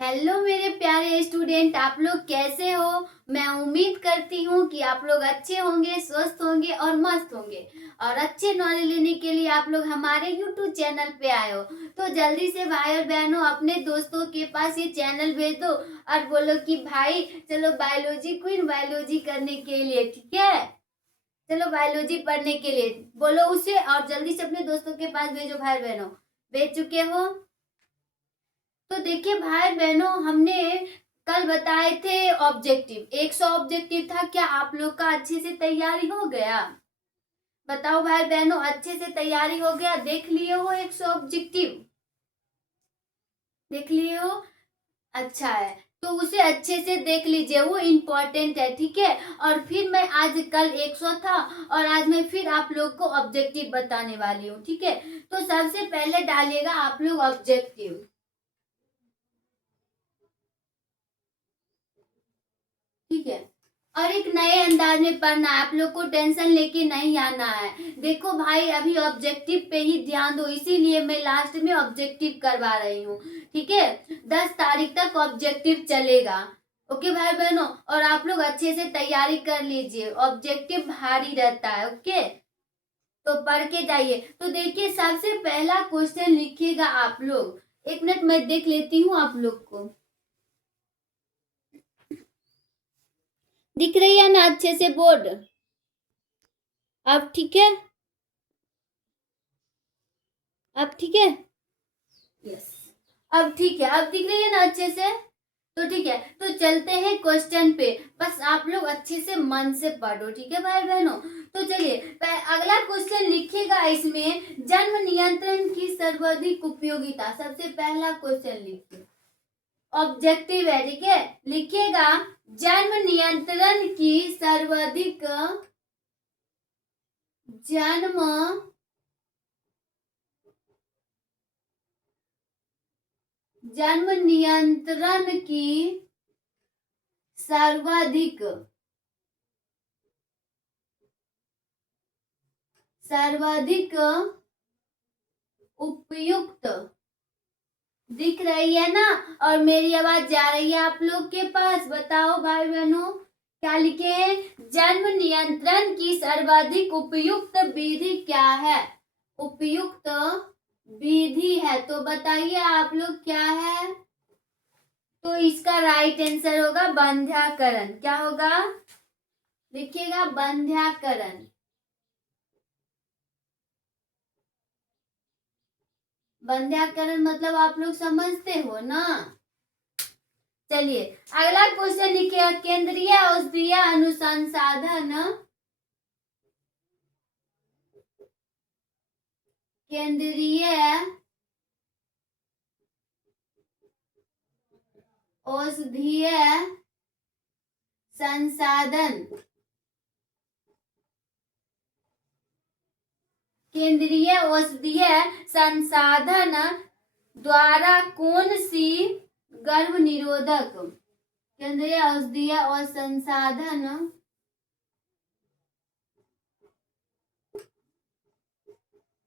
Hello मेरे प्यारे student, आप लोग कैसे हो। मैं उम्मीद करती हूँ कि आप लोग अच्छे होंगे, स्वस्थ होंगे और मस्त होंगे। और अच्छे नॉलेज लेने के लिए आप लोग हमारे यूट्यूब चैनल पे आए हो, तो जल्दी से भाई और बहनों अपने दोस्तों के पास ये चैनल भेज दो और बोलो कि भाई चलो बायोलॉजी क्वीन बायोलॉजी करने के लिए, ठीक है। चलो बायोलॉजी पढ़ने के लिए बोलो उसे, और जल्दी से अपने दोस्तों के पास भेजो भाई बहनों। भेज चुके हो तो देखिए भाई बहनों, हमने कल बताए थे ऑब्जेक्टिव 100 ऑब्जेक्टिव था। क्या आप लोग का अच्छे से तैयारी हो गया? बताओ भाई बहनों, अच्छे से तैयारी हो गया? देख लिए हो 100 ऑब्जेक्टिव? देख लिए हो? अच्छा है, तो उसे अच्छे से देख लीजिए, वो इम्पोर्टेंट है, ठीक है। और फिर मैं आज कल 100 था और आज मैं फिर आप लोग को ऑब्जेक्टिव बताने वाली हूँ, ठीक है। तो सबसे पहले डालिएगा आप लोग ऑब्जेक्टिव, ठीक है। और एक नए अंदाज में पढ़ना है, आप लोग को टेंशन लेके नहीं आना है। देखो भाई, अभी ऑब्जेक्टिव पे ही ध्यान दो, इसीलिए मैं लास्ट में ऑब्जेक्टिव करवा रही हूँ, ठीक है। 10 तारीख तक ऑब्जेक्टिव चलेगा, ओके भाई बहनों। और आप लोग अच्छे से तैयारी कर लीजिए, ऑब्जेक्टिव भारी रहता है, ओके। तो पढ़ के जाइए। तो देखिए सबसे पहला क्वेश्चन लिखिएगा आप लोग। एक मिनट मैं देख लेती हूँ आप लोग को, दिख रही है ना अच्छे से बोर्ड? अब ठीक है? अब ठीक है? यस, अब ठीक है, अब दिख रही है ना अच्छे से? तो ठीक है, तो चलते हैं क्वेश्चन पे। बस आप लोग अच्छे से मन से पढ़ो, ठीक है भाई बहनों। तो चलिए अगला क्वेश्चन लिखिएगा इसमें, जन्म नियंत्रण की सर्वाधिक उपयोगिता। सबसे पहला क्वेश्चन लिखिए, ऑब्जेक्टिव है, ठीक है। लिखिएगा जन्म नियंत्रण की सर्वाधिक, जन्म जन्म नियंत्रण की सर्वाधिक सर्वाधिक उपयुक्त, दिख रही है ना? और मेरी आवाज जा रही है आप लोग के पास? बताओ भाई बहनों, क्या लिखे हैं? जन्म नियंत्रण की सर्वाधिक उपयुक्त विधि क्या है? उपयुक्त विधि है, तो बताइए आप लोग क्या है? तो इसका राइट आंसर होगा बंध्याकरण। क्या होगा? लिखिएगा बंध्याकरण। बंध्याकरण मतलब आप लोग समझते हो ना? चलिए अगला क्वेश्चन लिखिए, केंद्रीय औषधीय अनुसंधान, केंद्रीय औषधीय संसाधन, केंद्रीय औषधीय संसाधन द्वारा कौन सी गर्भ निरोधक, केंद्रीय औषधीय और संसाधन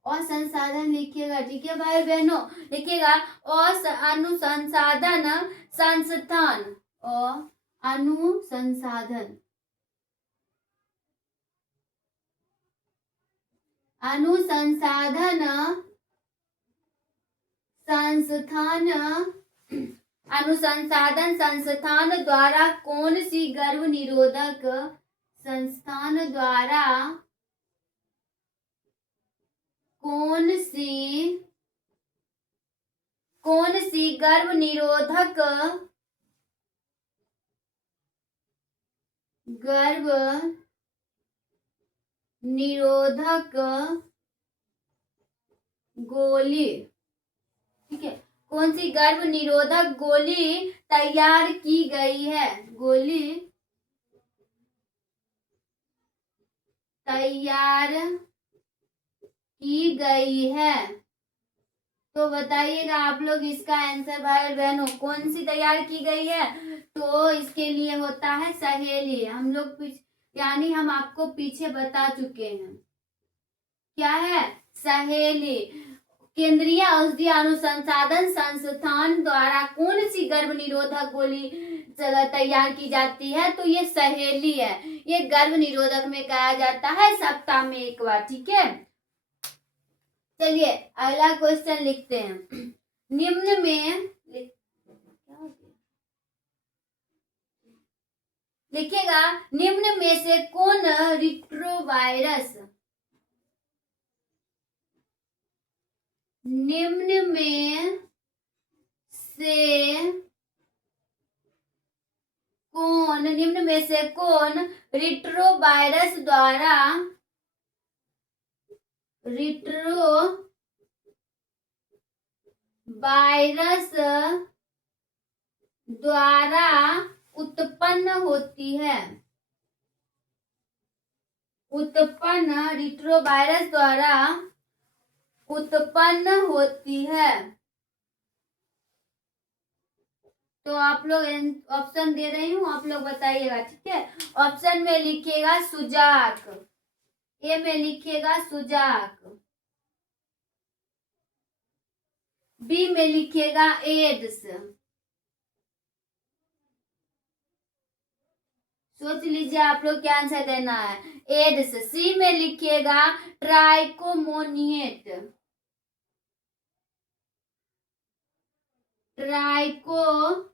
और संसाधन लिखिएगा, ठीक है भाई बहनों। लिखिएगा और अनुसंसाधन संस्थान, और अनुसंसाधन अनुसंसाधन संस्थान, अनुसंसाधन संस्थान द्वारा कौन सी गर्भ निरोधक, संस्थान द्वारा कौन सी गर्भ निरोधक, गर्भ निरोधक गोली, ठीक है। कौन सी गर्भ निरोधक गोली तैयार की गई है? गोली तैयार की गई है, तो बताइएगा आप लोग इसका आंसर भाई बहनों, कौन सी तैयार की गई है? तो इसके लिए होता है सहेली। हम लोग यानी हम आपको पीछे बता चुके हैं, क्या है? सहेली। केंद्रीय औषधि अनुसंधान संस्थान द्वारा कौन सी गर्भ निरोधक गोली तैयार की जाती है? तो ये सहेली है। ये गर्भ निरोधक में कहा जाता है सप्ताह में एक बार। ठीक है, चलिए अगला क्वेश्चन लिखते हैं। निम्न में लिखिएगा, निम्न में से कौन रिट्रोवायरस, निम्न में से कौन, निम्न में से कौन रिट्रोवायरस द्वारा, रिट्रोवायरस द्वारा उत्पन्न होती है? उत्पन्न, रिट्रोवायरस द्वारा उत्पन्न होती है। तो आप लोग ऑप्शन दे रही हूँ, आप लोग बताइएगा। ठीक है, ऑप्शन में लिखिएगा सुजाक, ए में लिखिएगा सुजाक, बी में लिखिएगा एड्स, सोच लीजिए आप लोग क्या आंसर देना है। एड्स। सी में लिखिएगा ट्राइकोमोनिएट, ट्राइकोमोनिएट।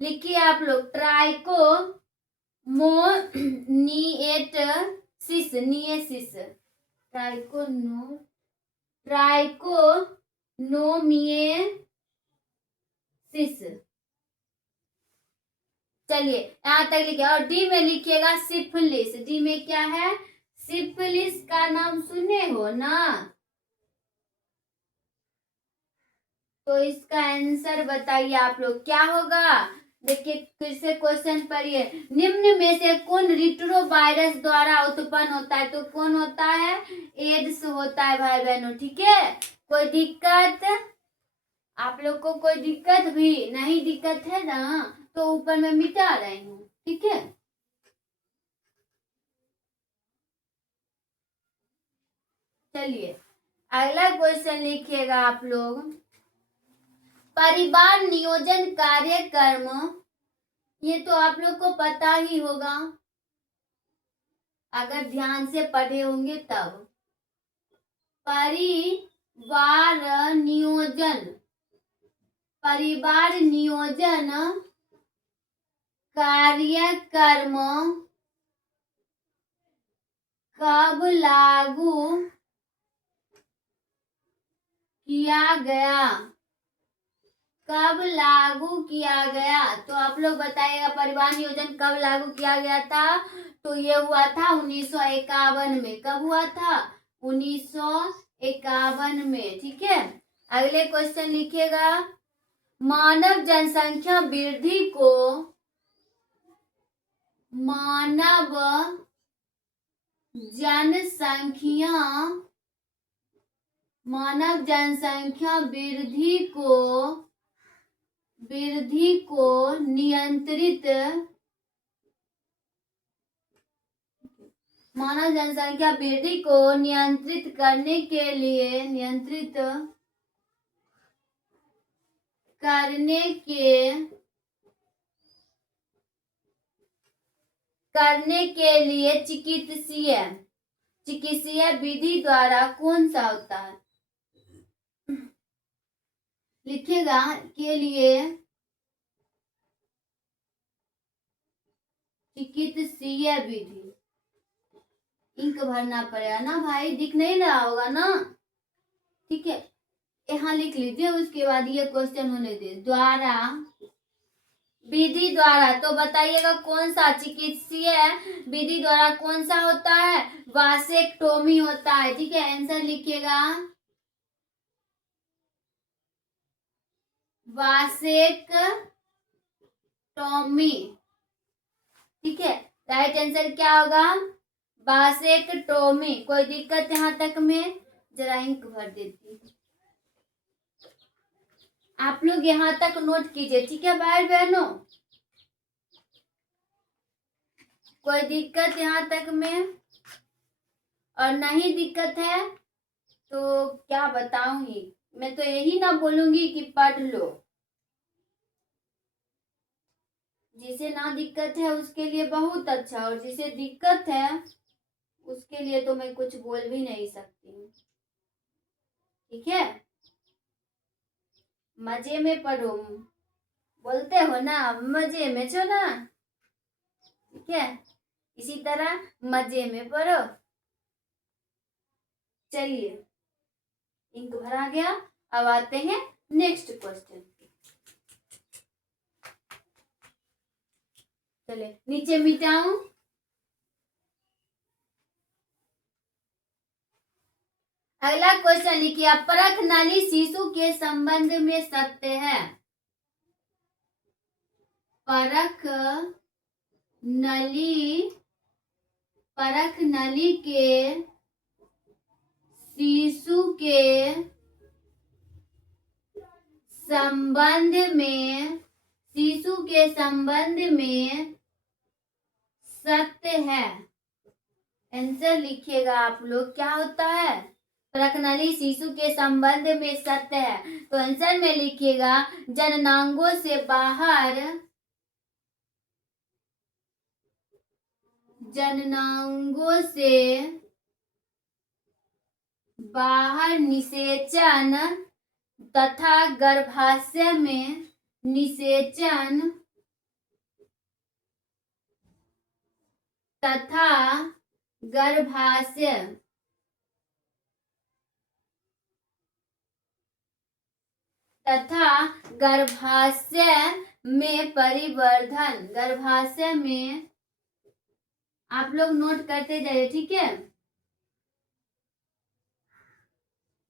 लिखिए आप लोग ट्राइकोमोनिएसिस, निएसिस, ट्राइकोनोमिएसिस। चलिए यहां तक लिखिए। और डी में लिखिएगा सिफिलिस। डी में क्या है? सिफिलिस का नाम सुने हो ना? तो इसका आंसर बताइए आप लोग क्या होगा। देखिए फिर से क्वेश्चन पढ़िए। निम्न में से कौन रिट्रोवायरस द्वारा उत्पन्न होता है? तो कौन होता है? एड्स होता है भाई बहनों। ठीक है, कोई दिक्कत आप लोग को? कोई दिक्कत भी नहीं? दिक्कत है ना तो ऊपर में मिटा रही हूँ। ठीक है, चलिए अगला क्वेश्चन लिखिएगा आप लोग। परिवार नियोजन कार्यक्रम, ये तो आप लोग को पता ही होगा अगर ध्यान से पढ़े होंगे तब। परिवार नियोजन, परिवार नियोजन कार्यक्रम कब लागू किया गया? कब लागू किया गया? तो आप लोग बताइएगा परिवार नियोजन कब लागू किया गया था? तो ये हुआ था 1951 में। कब हुआ था? 1951 में। ठीक है, अगले क्वेश्चन लिखिएगा। मानव जनसंख्या वृद्धि को, मानव जनसंख्या वृद्धि को नियंत्रित, मानव जनसंख्या वृद्धि को नियंत्रित करने के लिए, करने के लिए चिकित्सीय विधि द्वारा कौन सा होता है? लिखिएगा के लिए चिकित्सीय विधि। इंक भरना पड़ेगा ना भाई, दिख नहीं रहा होगा ना? ठीक है, यहाँ लिख लीजिए, उसके बाद ये क्वेश्चन होने दे। द्वारा, विधि द्वारा, तो बताइएगा कौन सा चिकित्सीय विधि द्वारा कौन सा होता है? वासेक्टोमी होता है। ठीक है, आंसर लिखिएगा वासेक्टोमी। ठीक है, राइट आंसर क्या होगा? वासेक्टोमी। कोई दिक्कत यहाँ तक में? जरा इंक भर देती हूँ, आप लोग यहाँ तक नोट कीजिए। ठीक है भाई बहनों, कोई दिक्कत यहाँ तक में? और नहीं दिक्कत है तो क्या बताऊं ही, मैं तो यही ना बोलूंगी कि पढ़ लो। जिसे ना दिक्कत है उसके लिए बहुत अच्छा, और जिसे दिक्कत है उसके लिए तो मैं कुछ बोल भी नहीं सकती हूँ। ठीक है, मजे में पढ़ो, बोलते हो ना मजे में छो ना। ठीक है, इसी तरह मजे में पढ़ो। चलिए, इंक भरा गया। अब आते हैं नेक्स्ट क्वेश्चन। चले नीचे मिटाऊं। अगला क्वेश्चन लिखिए, परख नली शिशु के संबंध में सत्य है। परख नली के शिशु के संबंध में सत्य है। आंसर लिखिएगा आप लोग, क्या होता है? परख नली शिशु के संबंध में सत्य है, तो आंसर में लिखिएगा जननांगों से बाहर निषेचन तथा गर्भाशय में निषेचन तथा गर्भाशय में परिवर्धन। गर्भाशय में आप लोग नोट करते जाइए, ठीक है।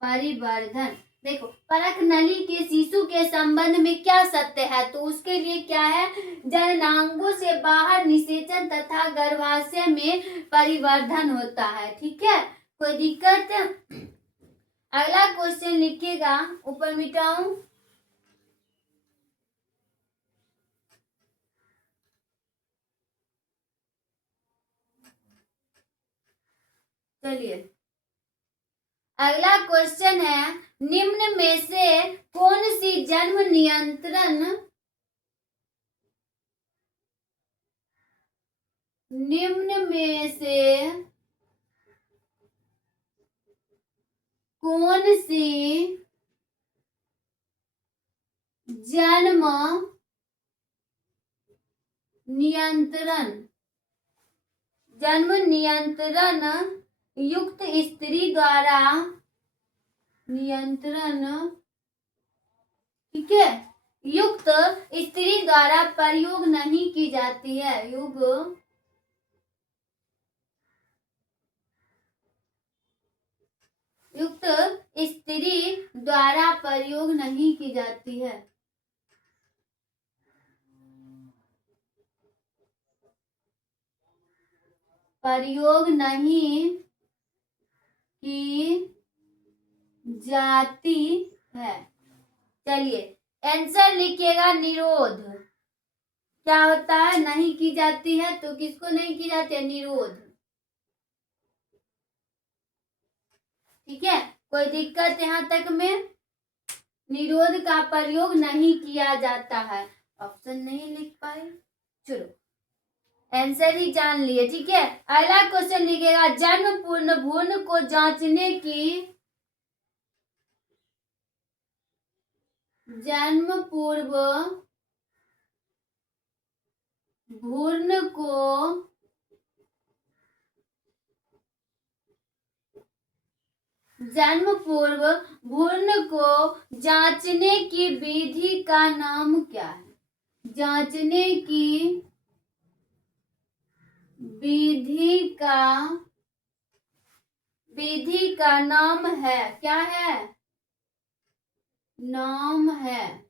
परिवर्धन, देखो परख नली के शिशु के संबंध में क्या सत्य है, तो उसके लिए क्या है? जननांगों से बाहर निषेचन तथा गर्भाशय में परिवर्धन होता है। ठीक है, कोई दिक्कत? अगला क्वेश्चन लिखिएगा, ऊपर मिटाऊं। चलिए, अगला क्वेश्चन है, निम्न में से कौन सी जन्म नियंत्रण युक्त स्त्री द्वारा ठीक है, युक्त स्त्री द्वारा प्रयोग नहीं की जाती है। युक्त स्त्री द्वारा प्रयोग नहीं की जाती है। प्रयोग नहीं की जाती है। चलिए, आंसर लिखिएगा निरोध। क्या होता है? नहीं की जाती है, तो किसको नहीं की जाती है? निरोध। ठीक है, कोई दिक्कत यहाँ तक में? निरोध का प्रयोग नहीं किया जाता है। ऑप्शन नहीं लिख पाए, चलो आंसर ही जान लिए। ठीक है, अगला क्वेश्चन लिखिएगा, जन्म पूर्ण भ्रूण को जांचने की जन्म पूर्व भ्रूण को जांचने की विधि का नाम क्या है? जांचने की विधि का नाम है, क्या है? नाम है,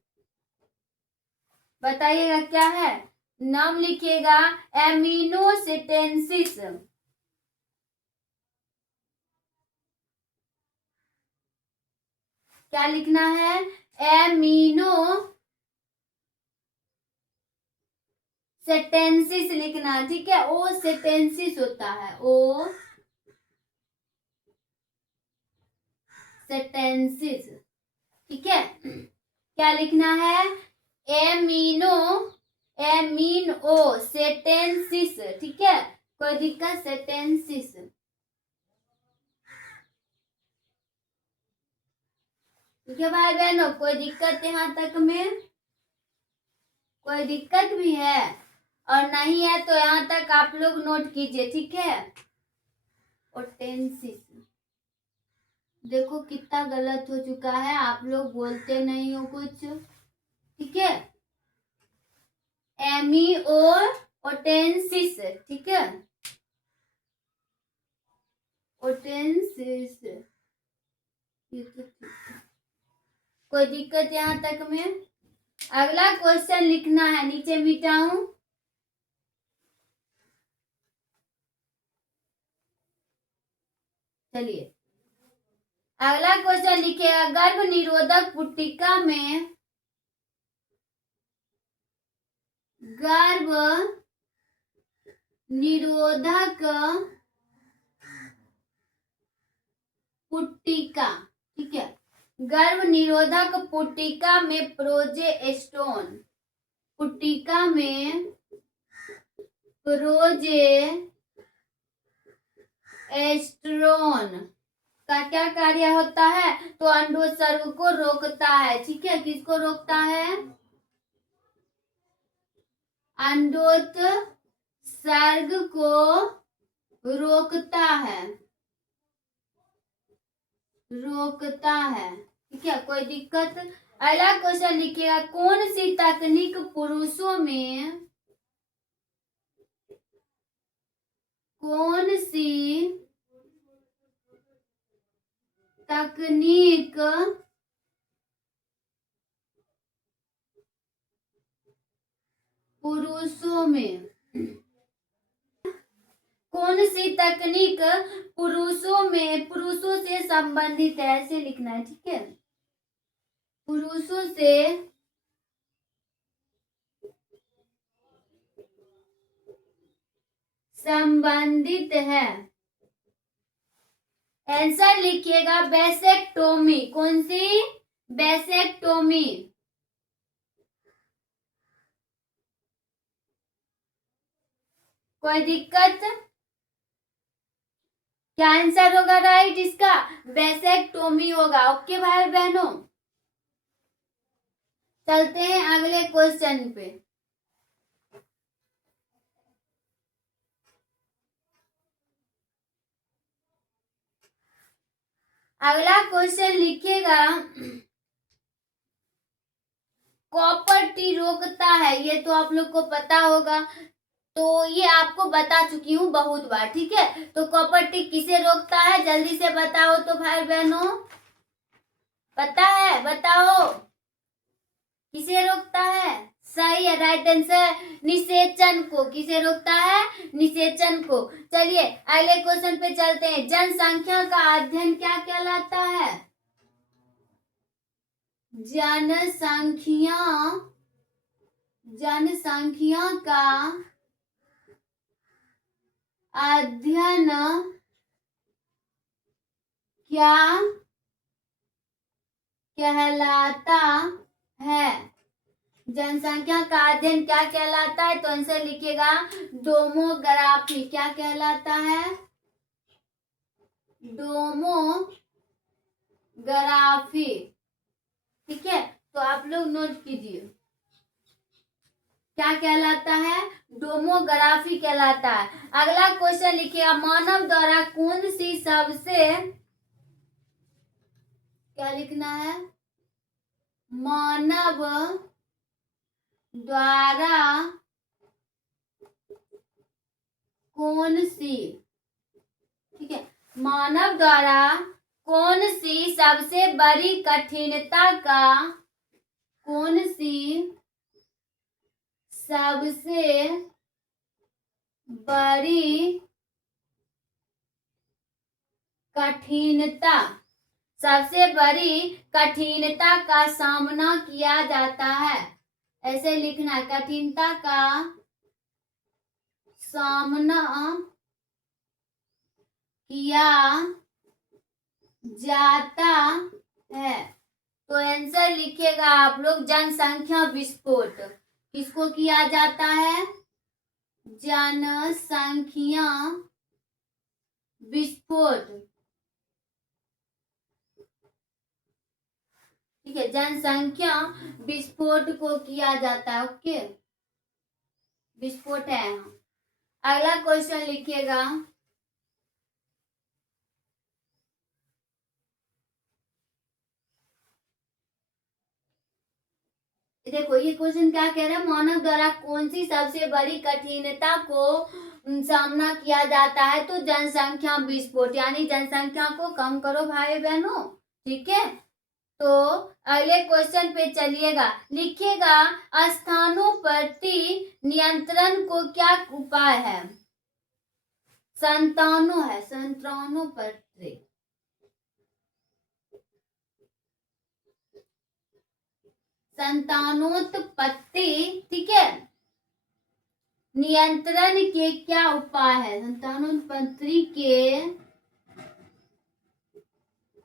बताइएगा क्या है? नाम लिखिएगा एमिनोसेटेंसिस। क्या लिखना है? सेटेंसिस लिखना, ठीक है। ओ सेटेंसिस होता है, ओ सेटेंसिस, ठीक है। क्या लिखना है? एमिनो एमिनो सेटेंसिस, ठीक है। कोई दिक्कत? सेटेंसिस, ठीक है भाई बहनों। कोई दिक्कत यहाँ तक में? कोई दिक्कत भी है? और नहीं है तो यहाँ तक आप लोग नोट कीजिए, ठीक है। ओटेंसिस, देखो कितना गलत हो चुका है, आप लोग बोलते नहीं हो कुछ, ठीक है। एमी और ओटेंसिस, ठीक है। ओटेंसिस, ये तो ठीक है। कोई दिक्कत यहाँ तक में? अगला क्वेश्चन लिखना है, नीचे मिटाऊं। चलिए अगला क्वेश्चन लिखिएगा। गर्भ निरोधक पुटिका में गर्भ निरोधक पुटिका, ठीक है। गर्भ निरोधक पुटिका में प्रोजेस्टेरोन, पुटिका में प्रोजेस्टेरोन का क्या कार्य होता है? तो अंडोत्सर्ग को रोकता है, ठीक है। किसको रोकता है? अंडोत्सर्ग को रोकता है, रोकता है, ठीक है। कोई दिक्कत? अगला क्वेश्चन लिखिएगा। कौन सी तकनीक पुरुषों में, कौन सी तकनीक पुरुषों में, कौन सी तकनीक पुरुषों से संबंधित है? ऐसे लिखना है, ठीक है। पुरुषों से संबंधित है। आंसर लिखिएगा वैसेक्टोमी। कौन सी? वैसेक्टोमी। कोई दिक्कत? क्या आंसर होगा राइट इसका? वैसेक्टोमी होगा। ओके भाई बहनों, चलते हैं अगले क्वेश्चन पे। अगला क्वेश्चन लिखिएगा। कॉपर टी रोकता है, ये तो आप लोग को पता होगा, तो ये आपको बता चुकी हूँ बहुत बार, ठीक है। तो कॉपर टी किसे रोकता है? जल्दी से बताओ तो भाई बहनों, पता है? बताओ किसे रोकता है? सही है, राइट आंसर निषेचन को। किसे रोकता है? निषेचन को। चलिए अगले क्वेश्चन पे चलते हैं। जनसंख्या का अध्ययन क्या कहलाता है? जनसंख्या का अध्ययन क्या कहलाता है? जनसंख्या का अध्ययन क्या कहलाता है? तो आंसर लिखिएगा डेमोग्राफी। क्या कहलाता है? डेमोग्राफी, ठीक है। तो आप लोग नोट कीजिए, क्या कहलाता है? डेमोग्राफी कहलाता है। अगला क्वेश्चन लिखिएगा। मानव द्वारा कौन सी सबसे, क्या लिखना है? मानव द्वारा कौन सी, ठीक है। मानव द्वारा कौन सी सबसे बड़ी कठिनता का, कौन सी सबसे बड़ी कठिनता, सबसे बड़ी कठिनता का सामना किया जाता है? ऐसे लिखना है, कठिनता का सामना किया जाता है। तो आंसर लिखिएगा आप लोग जनसंख्या विस्फोट। किसको किया जाता है? जनसंख्या विस्फोट। ठीक है, जनसंख्या विस्फोट को किया जाता है। ओके, विस्फोट है। अगला क्वेश्चन लिखिएगा, देखो ये क्वेश्चन क्या कह रहा है, मानव द्वारा कौन सी सबसे बड़ी कठिनता को सामना किया जाता है? तो जनसंख्या विस्फोट, यानी जनसंख्या को कम करो भाई बहनों। ठीक है, तो अगले क्वेश्चन पे चलिएगा, लिखिएगा स्थानोपति नियंत्रण को क्या उपाय है? संतानों है, संतानोपति। संतानोत्पत्ति, ठीक है, नियंत्रण के क्या उपाय है? संतानोत्पत्ति के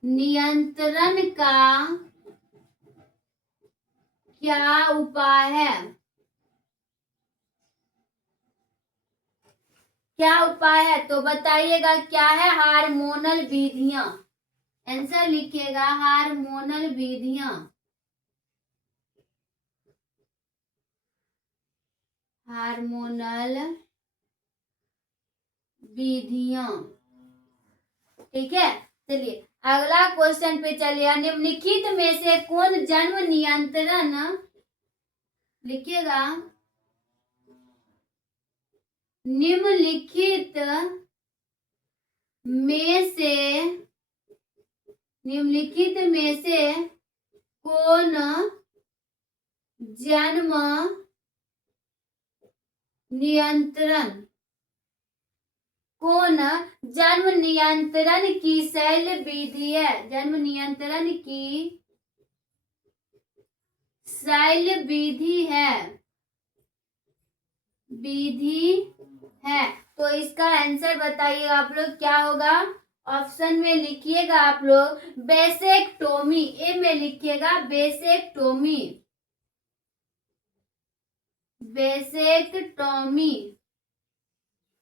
नियंत्रण का क्या उपाय है? क्या उपाय है तो बताइएगा क्या है? हार्मोनल विधियां। आंसर लिखिएगा हार्मोनल विधियां। हार्मोनल विधियां। ठीक है, चलिए अगला क्वेश्चन पे चलिए, निम्नलिखित में से कौन जन्म नियंत्रण, लिखिएगा निम्नलिखित में से कौन जन्म नियंत्रण की शैल विधि है? जन्म नियंत्रण की शैल विधि है। तो इसका आंसर बताइएगा आप लोग क्या होगा? ऑप्शन में लिखिएगा आप लोग बेसेक्टोमी। ए में लिखिएगा बेसेक्टोमी।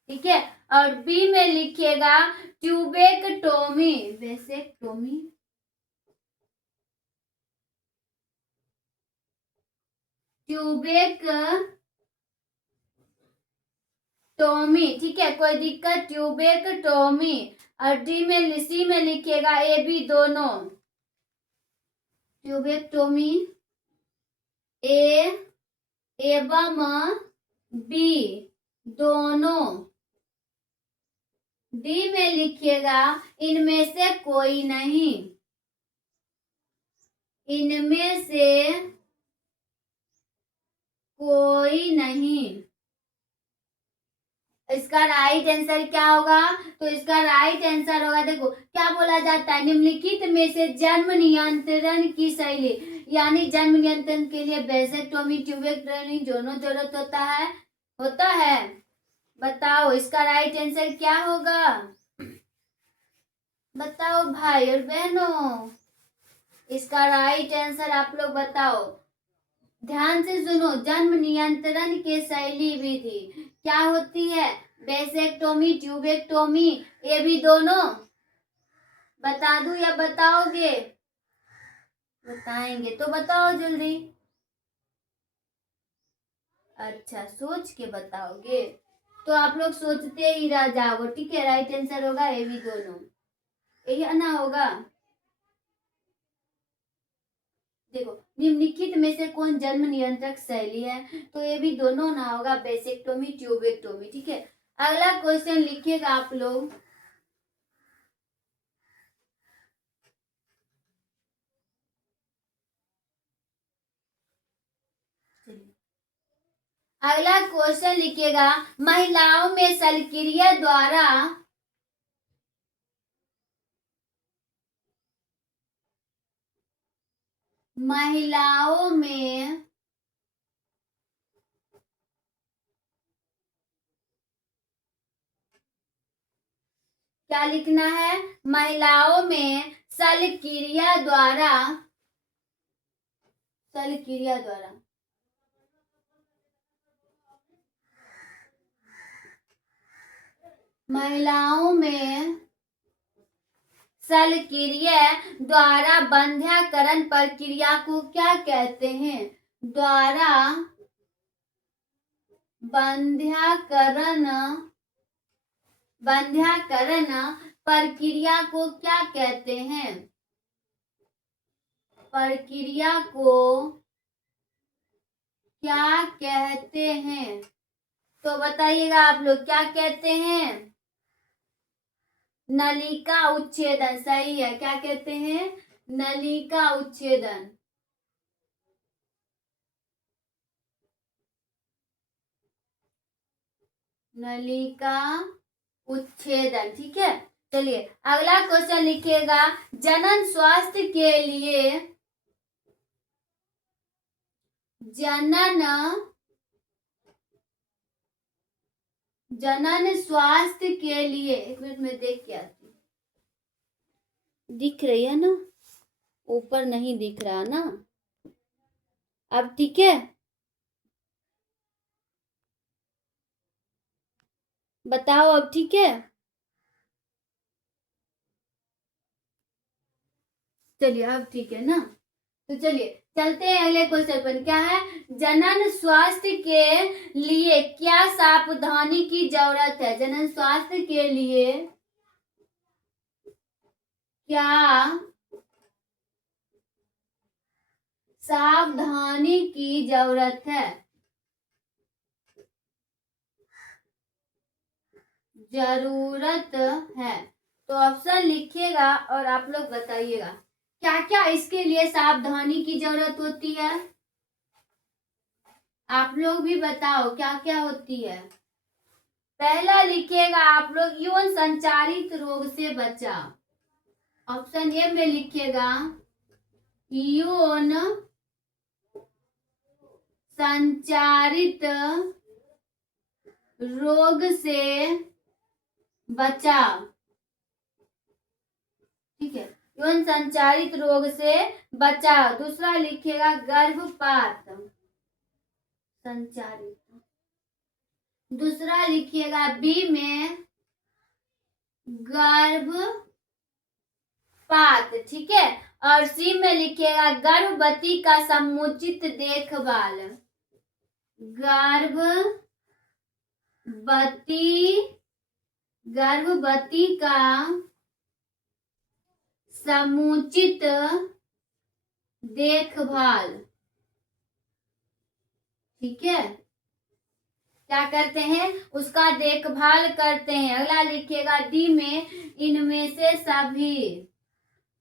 ठीक है, और बी में लिखिएगा ट्यूबेक्टोमी। Vasectomy, tubectomy. ठीक है, कोई दिक्कत? ट्यूबेक्टोमी। और सी में लिखिएगा ए बी दोनों। ट्यूबेक्टोमी ए एवं बी दोनों। डी में लिखिएगा इनमें से कोई नहीं। इनमें से कोई नहीं। इसका राइट आंसर क्या होगा? तो इसका राइट आंसर होगा, देखो क्या बोला जाता है, निम्नलिखित में से जन्म नियंत्रण की शैली, यानी जन्म नियंत्रण के लिए बेसेक्टोमी ट्यूबेक्टोमी दोनों जरूरत होता है। बताओ इसका राइट आंसर क्या होगा? बताओ भाई और बहनों, इसका राइट आंसर आप लोग बताओ। ध्यान से सुनो, जन्म नियंत्रण के शैली विधि क्या होती है? बेसेक्टोमी, ट्यूबेक्टोमी, ये भी दोनों। बता दूं या बताओगे? बताएंगे तो बताओ जल्दी। अच्छा, सोच के बताओगे तो आप लोग सोचते ही रह जाओगे। ठीक है, राइट आंसर होगा ये भी दोनों। यही आना होगा। देखो निम्नलिखित में से कौन जन्म नियंत्रक शैली है? तो ये भी दोनों ना होगा, बेसेक्टोमी ट्यूबेक्टोमी। ठीक है, अगला क्वेश्चन लिखिएगा आप लोग, अगला क्वेश्चन लिखिएगा, महिलाओं में शल्यक्रिया द्वारा महिलाओं में क्या लिखना है? महिलाओं में शल्यक्रिया द्वारा महिलाओं में शल्यक्रिया द्वारा बंध्याकरण प्रक्रिया को क्या कहते हैं? द्वारा बंध्याकरण प्रक्रिया को क्या कहते हैं? प्रक्रिया को क्या कहते हैं? तो बताइएगा आप लोग, क्या कहते हैं? नलिका उच्छेदन। सही है। क्या कहते हैं? नलिका उच्छेदन। नलिका उच्छेदन। ठीक है, चलिए अगला क्वेश्चन लिखिएगा। जनन स्वास्थ्य के लिए जनन स्वास्थ्य के लिए, एक मिनट में देख के आती हूँ। दिख रही है ना? ऊपर नहीं दिख रहा ना? अब ठीक है, बताओ अब ठीक है? चलिए अब ठीक है ना? तो चलिए चलते हैं अगले क्वेश्चन पर। क्या है? जनन स्वास्थ्य के लिए क्या सावधानी की जरूरत है? जनन स्वास्थ्य के लिए क्या सावधानी की जरूरत है? तो ऑप्शन लिखिएगा और आप लोग बताइएगा क्या क्या इसके लिए सावधानी की जरूरत होती है। आप लोग भी बताओ क्या क्या होती है। पहला लिखिएगा आप लोग, यौन संचारित रोग से बचाव। ऑप्शन ए में लिखिएगा यौन संचारित रोग से बचाव। ठीक है, यौन संचारित रोग से बचाव। दूसरा लिखिएगा गर्भपात संचारित। दूसरा लिखिएगा बी में गर्भपात। ठीक है, और सी में लिखिएगा गर्भवती का समुचित देखभाल। गर्भवती का समुचित देखभाल। ठीक है, क्या करते हैं? उसका देखभाल करते हैं। अगला लिखिएगा डी में इनमें से सभी।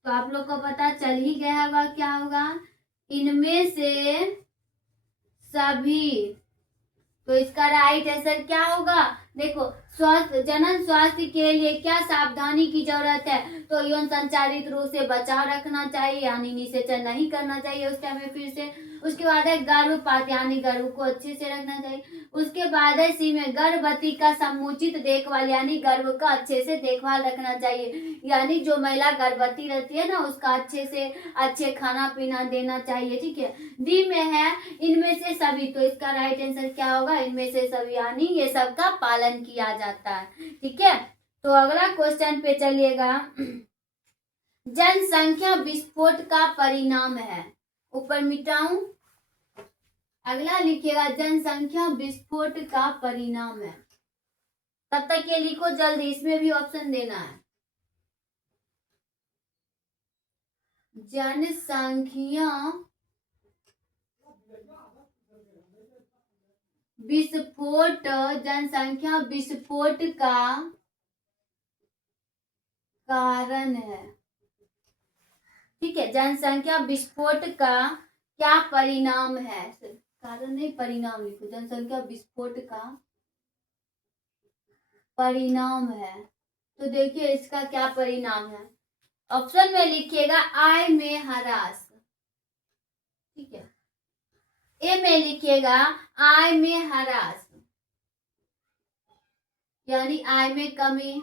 तो आप लोग को पता चल ही गया होगा क्या होगा, इनमें से सभी। तो इसका राइट आंसर क्या होगा? देखो, जनन स्वास्थ्य के लिए क्या सावधानी की जरूरत है? तो यौन संचारित रोग से बचाव रखना चाहिए, यानी निषेचन नहीं करना चाहिए उस टाइम में फिर से। उसके बाद है गर्भपात, यानी गर्भ को अच्छे से रखना चाहिए। उसके बाद है सी में गर्भवती का समुचित देखभाल, यानी गर्भ का अच्छे से देखभाल रखना चाहिए, यानी जो महिला गर्भवती रहती है ना उसका अच्छे से अच्छे खाना पीना देना चाहिए। ठीक है, डी में है इनमें से सभी। तो इसका राइट आंसर क्या होगा? इनमें से सभी, यानी ये सब का पालन किया जाता है। ठीक है, तो अगला क्वेश्चन पे चलिएगा। जनसंख्या विस्फोट का परिणाम है। ऊपर मिटाऊं, अगला लिखिएगा जनसंख्या विस्फोट का परिणाम है। तब तक ये लिखो जल्दी, इसमें भी ऑप्शन देना है। जनसंख्या विस्फोट, जनसंख्या विस्फोट का कारण है। ठीक है, जनसंख्या विस्फोट का क्या परिणाम है? कारण नहीं, परिणाम लिखो। जनसंख्या विस्फोट का परिणाम है। तो देखिए इसका क्या परिणाम है। ऑप्शन में लिखिएगा आय में ह्रास। ठीक है, ए में लिखिएगा आय में ह्रास, यानी आय में कमी।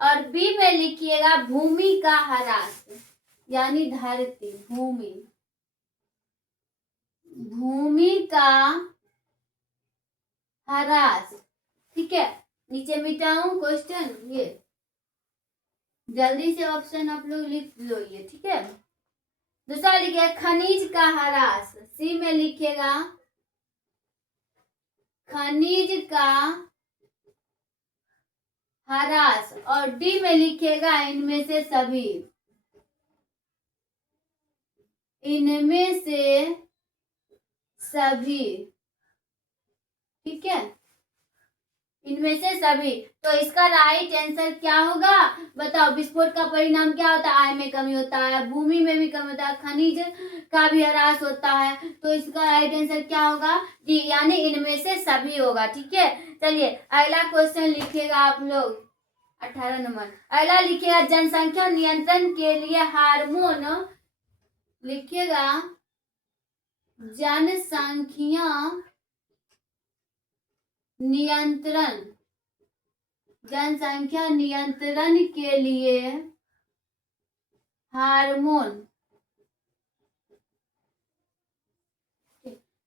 और बी में लिखिएगा भूमि का ह्रास, यानी धरती, भूमि का ह्रास। ठीक है, नीचे मिटाऊं क्वेश्चन, ये जल्दी से ऑप्शन आप लोग लिख लो ये। ठीक है, दूसरा लिखिए खनिज का ह्रास, सी में लिखिएगा खनिज का ह्रास, और डी में लिखिएगा इनमें से सभी, इनमें से सभी। ठीक है, इनमें से सभी। तो इसका राइट आंसर क्या होगा बताओ? विस्फोट का परिणाम क्या होता है? आय में कमी होता है, भूमि में भी कमी होता है, खनिज का भी ह्रास होता है। तो इसका राइट आंसर क्या होगा? डी, यानी इनमें से सभी होगा। ठीक है, चलिए अगला क्वेश्चन लिखिएगा आप लोग 18 नंबर। अगला लिखिएगा जनसंख्या नियंत्रण के लिए हार्मोन, लिखिएगा जनसंख्या नियंत्रण, जनसंख्या नियंत्रण के लिए हार्मोन,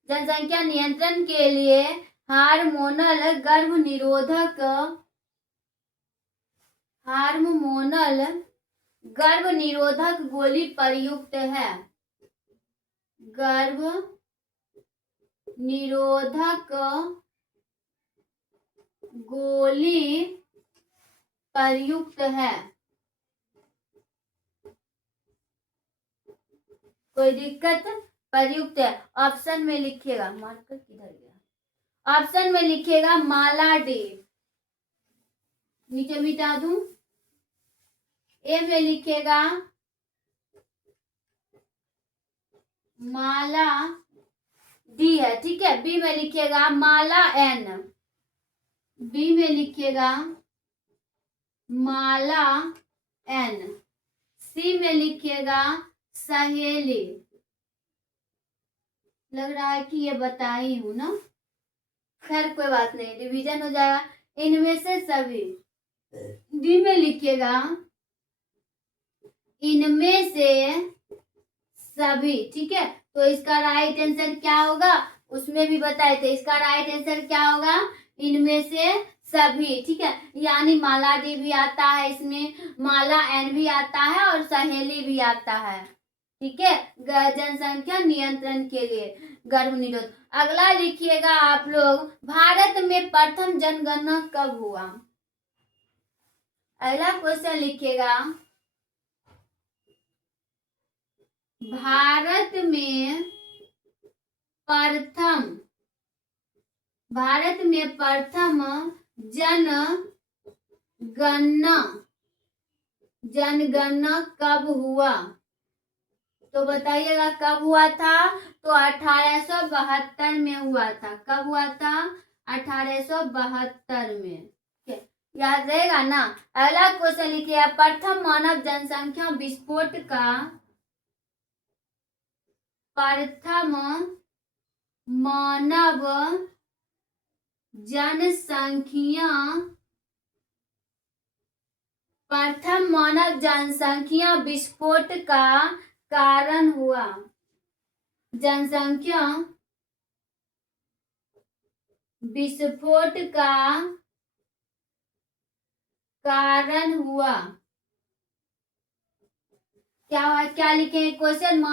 जनसंख्या नियंत्रण के लिए हार्मोनल गर्भ निरोधक, हार्मोनल गर्भ निरोधक गोली प्रयुक्त है, गर्भ निरोधक गोली प्रयुक्त है। कोई दिक्कत? प्रयुक्त है। ऑप्शन में लिखिएगा, मार्कर किधर गया? ऑप्शन में लिखिएगा माला डी, नीचे मिटा दूं। ए में लिखिएगा माला डी है। ठीक है, बी में लिखिएगा माला एन, बी में लिखिएगा माला एन, सी में लिखिएगा सहेली। लग रहा है कि ये बताई हूं ना, खैर कोई बात नहीं, डिवीजन हो जाएगा। इनमें से सभी, डी में लिखिएगा इनमें से सभी। ठीक है, तो इसका राइट आंसर क्या होगा? उसमें भी बताए थे, इसका राइट आंसर क्या होगा? इनमें से सभी। ठीक है, यानी माला डी भी आता है इसमें, माला एन भी आता है और सहेली भी आता है। ठीक है, जनसंख्या नियंत्रण के लिए गर्भ निरोध। अगला लिखिएगा आप लोग भारत में प्रथम जनगणना कब हुआ? अगला क्वेश्चन लिखिएगा भारत में प्रथम जनगणना कब हुआ? तो बताइएगा कब हुआ था? तो 1872 में हुआ था। कब हुआ था? 1872 में। याद रहेगा ना? अगला क्वेश्चन लिखिए प्रथम मानव जनसंख्या विस्फोट का, प्रथम मानव जनसंख्या विस्फोट का कारण हुआ, जनसंख्या विस्फोट का कारण हुआ। क्या लिखे क्वेश्चन?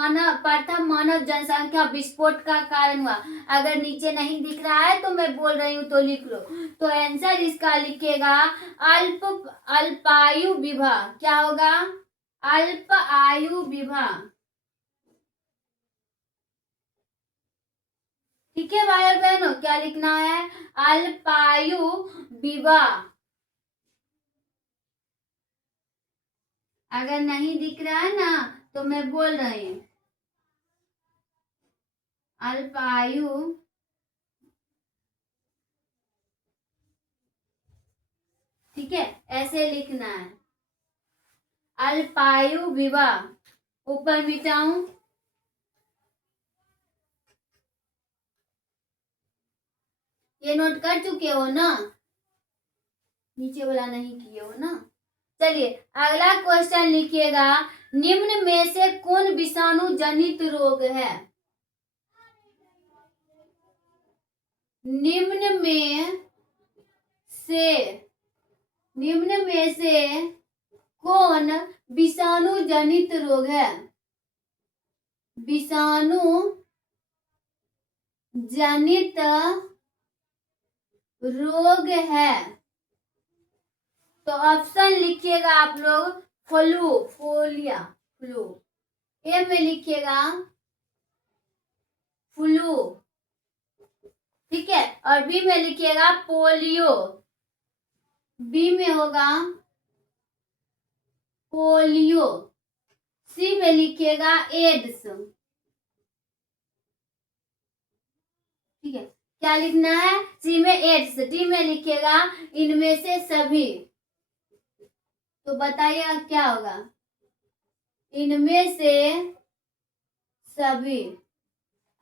प्रथम मानव जनसंख्या विस्फोट का कारण हुआ। अगर नीचे नहीं दिख रहा है तो मैं बोल रही हूं तो लिख लो। तो आंसर इसका लिखेगा अल्पायु विवाह। क्या होगा? अल्प आयु विवाह। ठीक है भाई और बहनों, क्या लिखना है? अल्पायु विवाह। अगर नहीं दिख रहा है ना तो मैं बोल रही हूँ अल्पायु ठीक है, ऐसे लिखना है अल्पायु विवाह। ऊपर मिटाऊं, ये नोट कर चुके हो ना? नीचे वाला नहीं किए हो ना? चलिए अगला क्वेश्चन लिखिएगा, निम्न में से कौन विषाणु जनित रोग है? निम्न में से कौन विषाणु जनित रोग है? विषाणु जनित रोग है। तो ऑप्शन लिखिएगा आप लोग, फ्लू, फ्लू। ए में लिखिएगा फ्लू, ठीक है। और बी में लिखिएगा पोलियो, बी में होगा पोलियो। सी में लिखिएगा एड्स, ठीक है। क्या लिखना है? सी में एड्स। डी में लिखिएगा इनमें से सभी। तो बताइए क्या होगा? इनमें से सभी।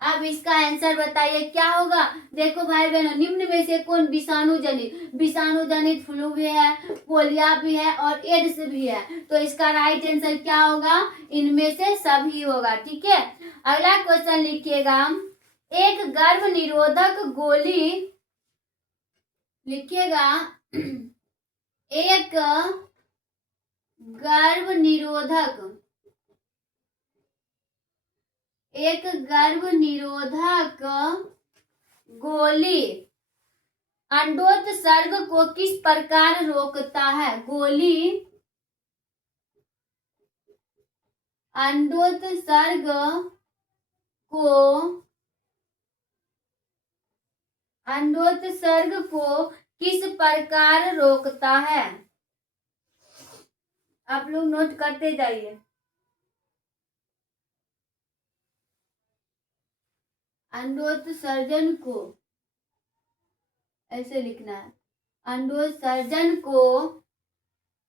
अब इसका आंसर बताइए क्या होगा? देखो भाई बहनों, निम्न में से कौन विषाणु जनित फ्लू भी है, पोलिया भी है और एड्स भी है। तो इसका राइट आंसर क्या होगा? इनमें से सभी होगा, ठीक है। अगला क्वेश्चन लिखिएगा, एक गर्भ निरोधक गोली, लिखिएगा एक गर्भ निरोधक गोली अंडोत्सर्ग को किस प्रकार रोकता है? गोली अंडोत्सर्ग को किस प्रकार रोकता है? आप लोग नोट करते जाइए। अंडोत्सर्जन को ऐसे लिखना है, अंडोत्सर्जन को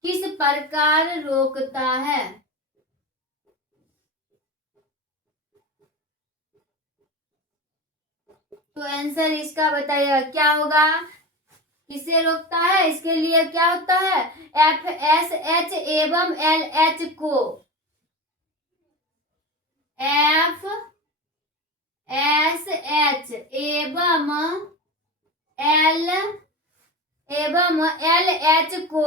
किस प्रकार रोकता है? तो आंसर इसका बताइएगा क्या होगा? किसे रोकता है? इसके लिए क्या होता है? FSH एवं LH को, FSH एवं LH को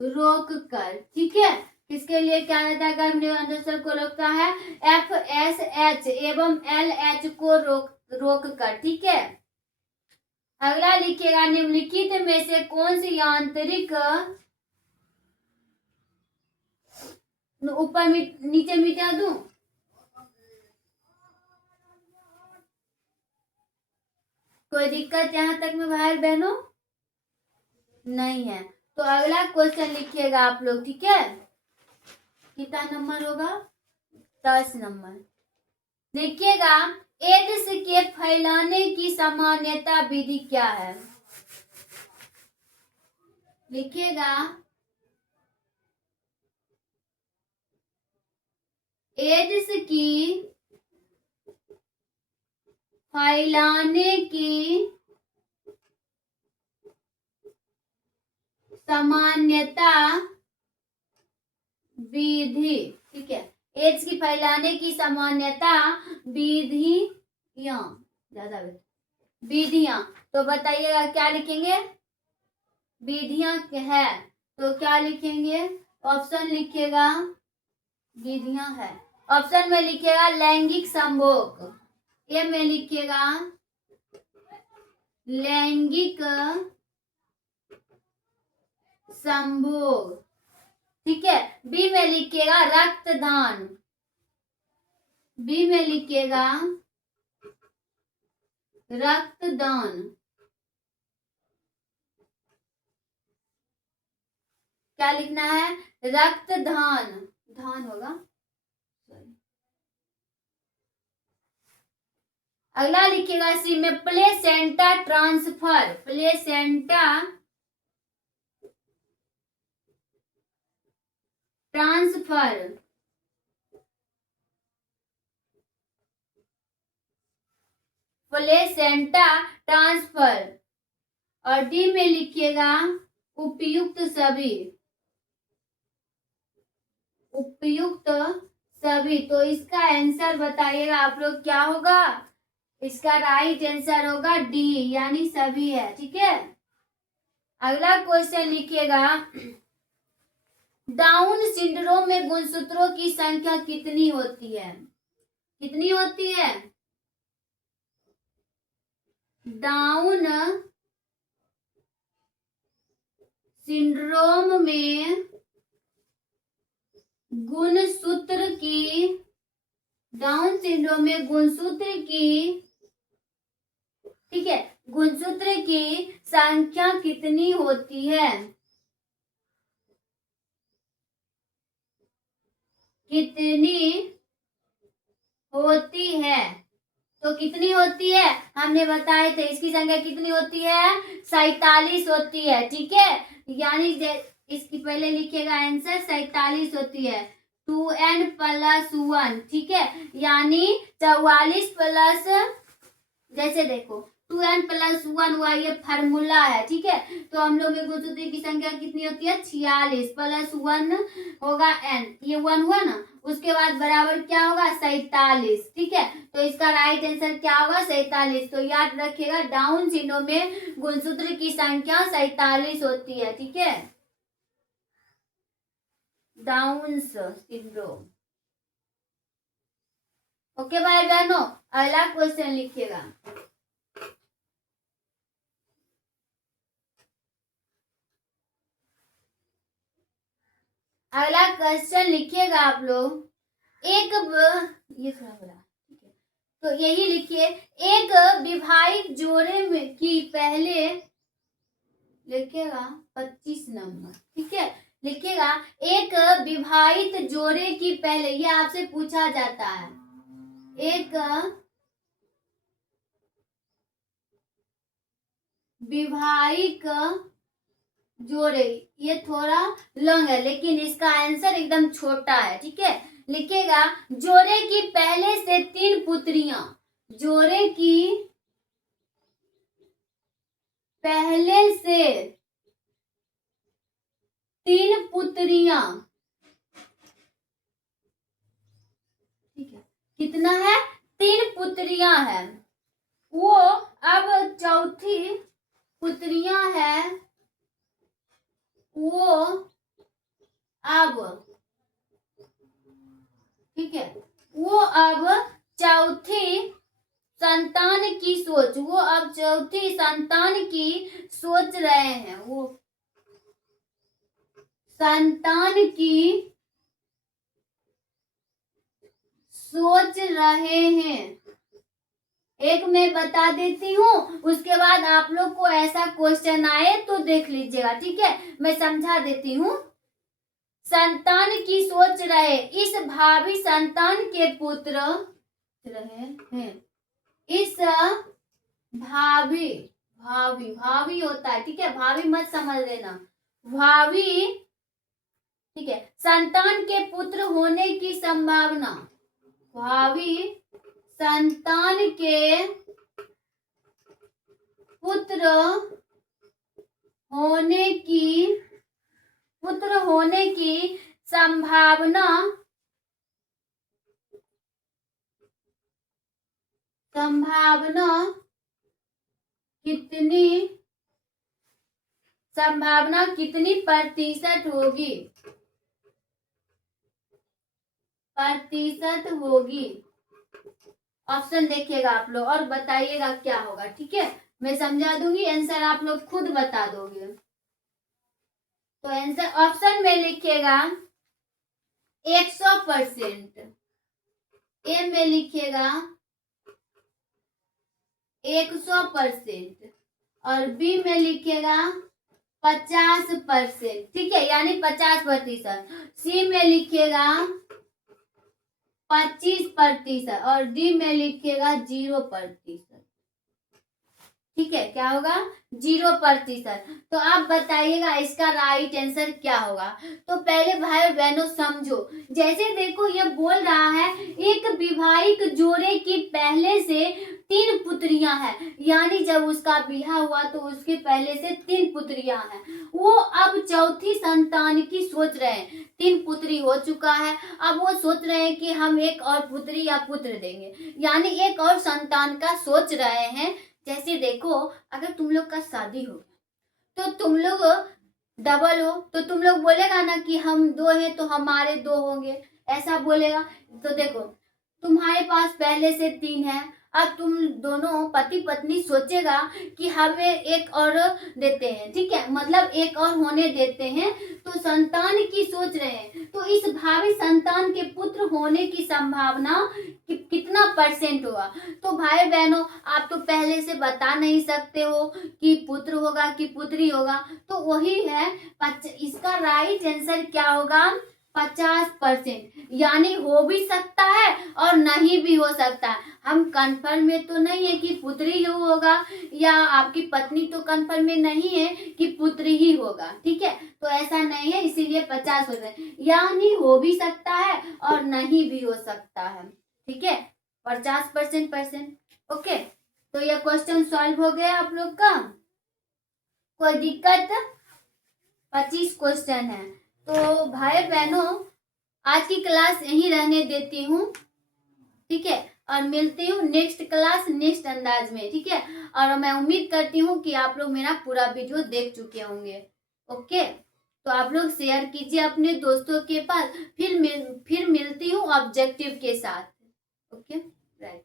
रोक कर, ठीक है। किसके लिए क्या रहता है? गर्भ निरोधक को रोकता है, FSH एवं LH को रोक कर, ठीक है। अगला लिखिएगा, निम्नलिखित में से कौन सी यांत्रिक, ऊपर नीचे मिटा दूं? कोई दिक्कत यहाँ तक में भाई बहनों नहीं है? तो अगला क्वेश्चन लिखिएगा आप लोग, ठीक है। कितना नंबर होगा? 10 नंबर। देखिएगा, एड्स के फैलाने की सामान्यता विधि क्या है? लिखिएगा, एड्स की फैलाने की सामान्यता विधि, ठीक है। एड्स की फैलाने की सामान्यता विधियां। तो बताइएगा क्या लिखेंगे? विधियां है, तो क्या लिखेंगे? ऑप्शन लिखिएगा विधियां है। ऑप्शन में लिखिएगा लैंगिक संभोग, ए में लिखिएगा लैंगिक संभोग, ठीक है। बी में लिखिएगा रक्तदान, बी में लिखिएगा रक्तदान। क्या लिखना है? रक्तदान, धान होगा। अगला लिखिएगा सी में placenta transfer, placenta transfer, placenta transfer, और डी में लिखिएगा उपयुक्त सभी, उपयुक्त सभी। तो इसका आंसर बताइएगा आप लोग क्या होगा। इसका राइट आंसर होगा डी, यानी सभी है। ठीक है, अगला क्वेश्चन लिखिएगा, डाउन सिंड्रोम में गुणसूत्रों की संख्या कितनी होती है? कितनी होती है? डाउन सिंड्रोम में गुणसूत्र की, डाउन सिंड्रोम में गुणसूत्र की, ठीक है, गुणसूत्र की संख्या कितनी होती है? कितनी होती है? तो कितनी होती है हमने बताए थे, इसकी संख्या कितनी होती है? 47 होती है। ठीक है, यानी इसकी पहले लिखिएगा आंसर 47 होती है, 2n + 1। ठीक है, यानी 44 प्लस, जैसे देखो 2n + 1 हुआ, ये फार्मूला है। ठीक है, तो हम लोग में गुणसूत्र की संख्या कितनी होती है? 46 + 1 होगा n, ये 1 हुआ ना, उसके बाद बराबर क्या होगा? 47। ठीक है, तो इसका राइट आंसर क्या होगा? 47। तो याद रखिएगा, डाउन सिंड्रोम में गुणसूत्र की संख्या 47 होती है। ठीक है, डाउन सिंड्रोम। ओके भाई बहनों, अगला क्वेश्चन लिखिएगा, अगला क्वेश्चन लिखिएगा आप लोग, ये थोड़ा बड़ा, ठीक है, तो यही लिखिए, एक विवाहित जोड़े में की पहले, लिखिएगा 25 नंबर। ठीक है, लिखिएगा, एक विवाहित जोड़े की पहले, ये आपसे पूछा जाता है, एक विवाहित जोड़े, ये थोड़ा लॉन्ग है लेकिन इसका आंसर एकदम छोटा है। ठीक है, लिखिएगा, जोड़े की पहले से 3 पुत्रियां, जोड़े की पहले से 3 पुत्रियां, ठीक है, कितना है? 3 पुत्रियां है, वो अब चौथी पुत्रियां है, वो अब, ठीक है, वो अब चौथी संतान की सोच, वो अब चौथी संतान की सोच रहे हैं, वो संतान की सोच रहे हैं। एक मैं बता देती हूँ, उसके बाद आप लोग को ऐसा क्वेश्चन आए तो देख लीजिएगा। ठीक है, मैं समझा देती हूँ। संतान की सोच रहे, इस भावी संतान के पुत्र रहे हैं, इस भावी, भावी होता है। ठीक है, भावी मत समझ लेना, भावी, ठीक है, संतान के पुत्र होने की संभावना, भावी संतान के पुत्र होने की संभावना कितनी प्रतिशत होगी? ऑप्शन देखिएगा आप लोग और बताइएगा क्या होगा। ठीक है, मैं समझा दूंगी, आंसर आप लोग खुद बता दोगे। तो आंसर ऑप्शन में लिखिएगा 100%, ए में लिखिएगा 100%, और बी में लिखिएगा 50%। ठीक है, यानी 50%। सी में लिखिएगा 25%, और डी में लिखिएगा 0%। ठीक है, क्या होगा 0%। तो आप बताइएगा इसका राइट आंसर क्या होगा। तो पहले भाई बहनों समझो, जैसे देखो ये बोल रहा है एक वैवाहिक जोड़े की पहले से 3 पुत्रियां हैं, यानी जब उसका ब्याह हुआ तो उसके पहले से 3 पुत्रियां हैं। वो अब चौथी संतान की सोच रहे हैं, 3 पुत्री हो चुका है, अब वो सोच रहे हैं कि हम एक और पुत्री या पुत्र देंगे, यानी एक और संतान का सोच रहे हैं। जैसे देखो अगर तुम लोग का शादी हो तो तुम लोग डबल हो तो तुम लोग बोलेगा ना कि हम 2 हैं तो हमारे 2 होंगे, ऐसा बोलेगा। तो देखो तुम्हारे पास पहले से 3 है, अब तुम दोनों पति पत्नी सोचेगा कि हमें एक और देते हैं, ठीक है, मतलब एक और होने देते हैं। तो संतान की सोच रहे हैं, तो इस भावी संतान के पुत्र होने की संभावना कितना % होगा। तो भाई बहनों आप तो पहले से बता नहीं सकते हो कि पुत्र होगा कि पुत्री होगा, तो वही है इसका राइट आंसर क्या होगा 50%, यानी हो भी सकता है और नहीं भी हो सकता है। हम कंफर्म में तो नहीं है कि पुत्री ही होगा, या आपकी पत्नी तो कंफर्म में नहीं है कि पुत्र ही होगा, ठीक है, तो ऐसा नहीं है, इसीलिए 50%, यानी हो भी सकता है और नहीं भी हो सकता है, ठीक है, 50%। ओके, तो ये क्वेश्चन सॉल्व हो गया आप लोग का, कोई दिक्कत। 25 क्वेश्चन है। तो भाई बहनों आज की क्लास यहीं रहने देती हूँ, ठीक है, और मिलती हूँ नेक्स्ट क्लास नेक्स्ट अंदाज में, ठीक है, और मैं उम्मीद करती हूँ कि आप लोग मेरा पूरा वीडियो देख चुके होंगे। ओके, तो आप लोग शेयर कीजिए अपने दोस्तों के पास, फिर मिलती हूँ ऑब्जेक्टिव के साथ। Okay, right.